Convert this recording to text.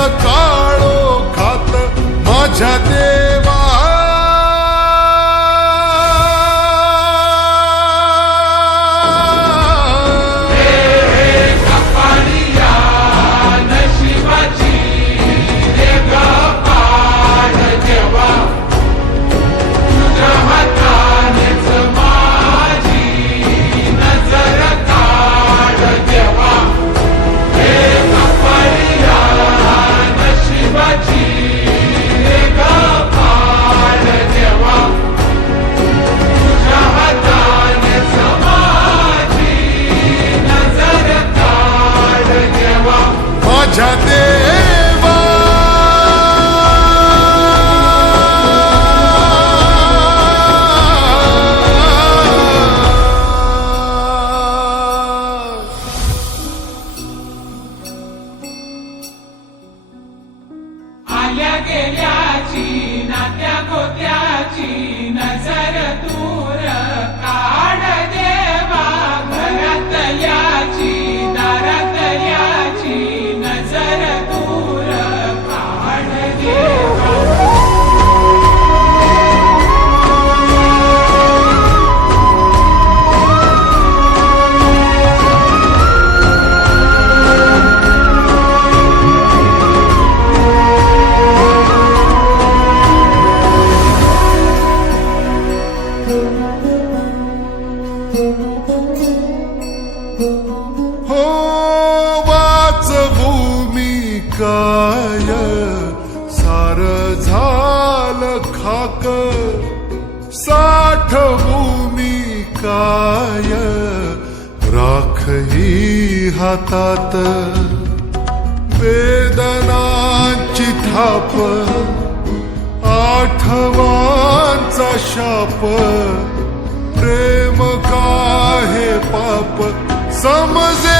दिवस काळो खात माझ्या देवा हो वाच काय? सार झाल खाक. साठ भूमी काय? राख हातात. वेदनाची थाप. आठवांचा शाप. प्रेम का हे पाप समजे